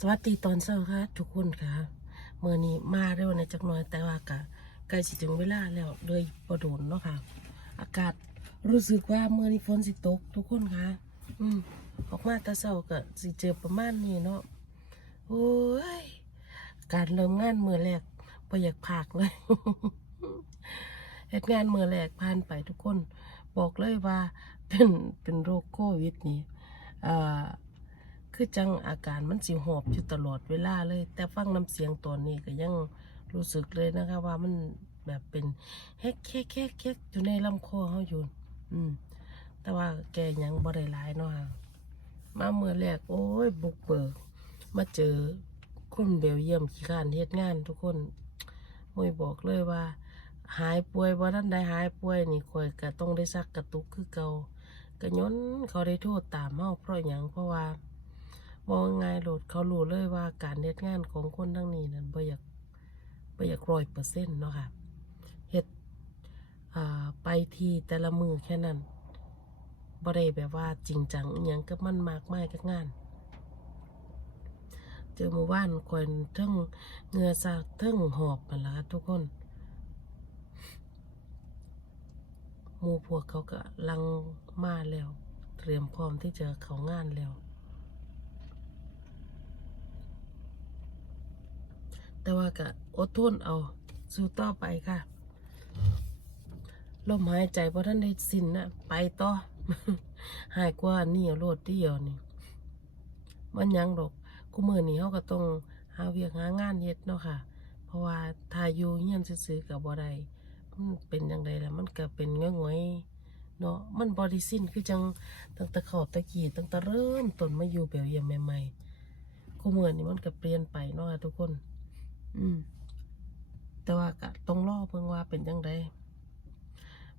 สวัสดีตอนเช้าค่ะทุกคนค่ะเมื่อนี้มาเร็วในจักหน่อยแต่ว่ากะใกล้สิถึงเวลาแล้วเลยประโดนเนาะค่ะ อากาศรู้สึกว่าเมื่อนี้ฝนสิตก ทุกคนค่ะ อืมออกมาแต่เช้าก็สิเจอประมาณนี้เนาะโอ้ยการเริ่มงานมือแรกไ่อยากพากเลยเหตุงานมือแรกผ่านไปทุกคน บอกเลยว่าเป็นเป็นโรคโควิดนี่อ่า คือจังอาการมันสิหอบอยู่ตลอดเวลาเลย แต่ฟังน้ำเสียงตอนนี้ก็ยังรู้สึกเลยนะคะว่ามันแบบเป็นแฮกแฮกแฮกแฮกอยู่ในลำคอเขาอยู่ อืม แต่ว่าแกยังบ่ได้หลายเนาะมาเมื่อแรกโอ้ยบุกเบิก มาเจอคนเบลเยียมขี้ขานเฮ็ดงานทุกคนมวยบอกเลยว่า หายป่วยว่าท่านใดหายป่วยนี่คอยก็ต้องได้ซักกระตุกคือเก่าก็ย้อนเขาได้โทษตามเฮาเพราะหยังเพราะว่า บอกง่ายโหลดเขารู้เลยว่าการเฮ็ดงานของคนทั้งนี้นั้นบ่อยากบ่อยากร้อยเปอร์เซ็นต์เนาะค่ะเฮ็ดไปทีแต่ละมือแค่นั้นบ่ได้แบบว่าจริงจังอยังกับมันมากมายกับงาน เจอมู่บ้านคอยเทั้งเงือซากทั้งหอบนั่นล่ะค่ะทุกคนมู่พวกเขาก็ลังมาแล้ว เตรียมพร้อมที่จะเขางานแล้ว แต่ว่าก็อดทนเอาสู้ต่อไปค่ะลมหายใจเพราะท่านได้สิ้นนะไปต่อหายกว่านี่โลดเดียวนี่มันยังดอกกูมือนี้เขาก็ต้องหาเวียกหางานเฮ็ดเนาะค่ะ เพราะว่าถ้าอยู่เฮียนซื่อกับบ่ได้มันเป็นจังไดล่ะมันก็เป็นง่อยๆเนาะมันบ่ได้สิ้นคือจังตั้งแต่ข้าตะกี้ตั้งแต่เริ่มต้นมาอยู่เบลเยียมใหม่ๆกูมือนี้มันก็เปลี่ยนไปเนาะค่ะทุกคน อืม แต่ว่าก็ต้องรอเพิ่งว่าเป็นจังได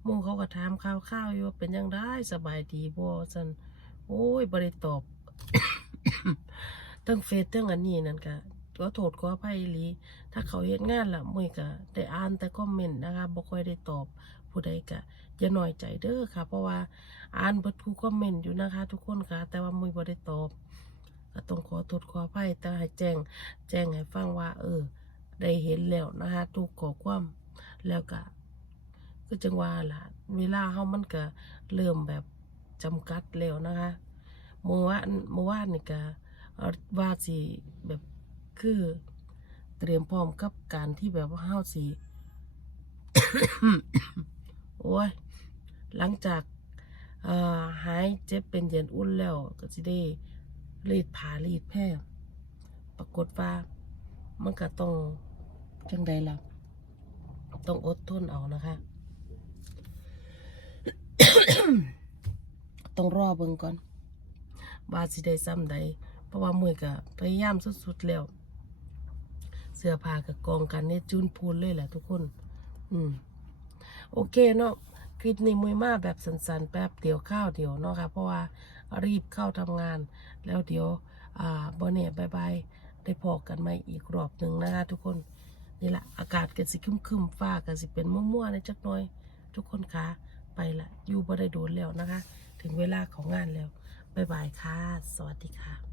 หมู่เขาก็ถามข่าวๆอยู่ว่าเป็นจังไดสบายดีบ่ซั่นโอ้ยบ่ได้ตอบทั้งเฟซทั้งอันนี้นั่นก็ก็โทษขออภัยอีหลี ถ้าเขาเฮ็ดงานละมุ้ยก็ได้อ่านแต่คอมเมนต์นะคะบ่ค่อยได้ตอบผู้ใดก็อย่าน้อยใจเด้อค่ะ เพราะว่าอ่านเบิดทุกคอมเมนต์อยู่นะคะ ทุกคนค่ะ แต่ว่ามุ้ยบ่ได้ตอบก็ต้องขอโทษขออภัยแต่ให้แจ้ง แจ้งให้ฟังว่า เออ ได้เห็นแล้วนะคะทุกข้อความแล้วก็ก็จังว่าล่ะเวลาเฮามันก็เริ่มแบบจำกัดแล้วนะคะเมื่อวานเมื่อวานนี่ก็ว่าสิแบบคือเตรียมพร้อมกับการที่แบบว่าเฮาสิโอ้ยหลังจากหายเจ็บเป็นเย็นอุ่นแล้วก็สิได้รีดผ้ารีดแพร่ปรากฏว่ามันก็ต้อง จังใดล่ะต้องอดทนเอานะคะ ต้องรอเบิ่งก่อนว่าสิได้ซ้ำใดเพราะว่ามือก็พยายามสุดๆแล้ว เสื้อผ้ากับกองกันเนี่ยจุนพูนเลยแหละทุกคน อืม โอเคเนาะคลิปนี้มุยมาแบบสันๆ แป๊บเดียวข้าวเดียวเนาะค่ะ เพราะว่ารีบเข้าทำงาน แล้วเดี๋ยว อ่าบอเนี่ยบายบายได้พอกันไหมอีกรอบหนึ่งนะคะทุกคน นี่แหละอากาศก็สิครึมๆฟ้าก็สิเป็นมั่วๆนะจักหน่อย ทุกคนคะไปละอยู่บ่ได้โดนแล้วนะคะ ถึงเวลาของงานแล้วบายบายค่ะ สวัสดีค่ะ